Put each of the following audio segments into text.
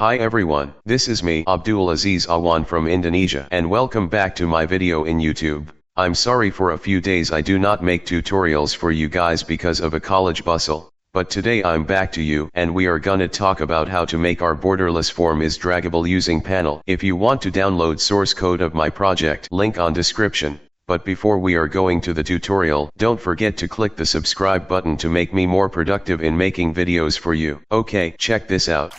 Hi everyone, this is me Abdul Aziz Ahwan from Indonesia and welcome back to my video in YouTube. I'm sorry for a few days I do not make tutorials for you guys because of a college bustle, but today I'm back to you and we are gonna talk about how to make our borderless form is draggable using panel. If you want to download source code of my project, link on description. But before we are going to the tutorial, don't forget to click the subscribe button to make me more productive in making videos for you. Okay, check this out.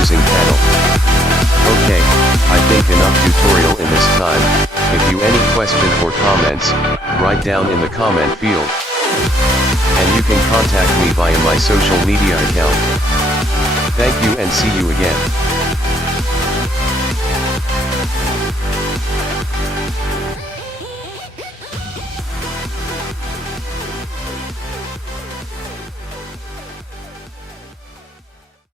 using panel. Okay, I think enough tutorial in this time. If you any question or comments, write down in the comment field. And you can contact me via my social media account. Thank you and see you again.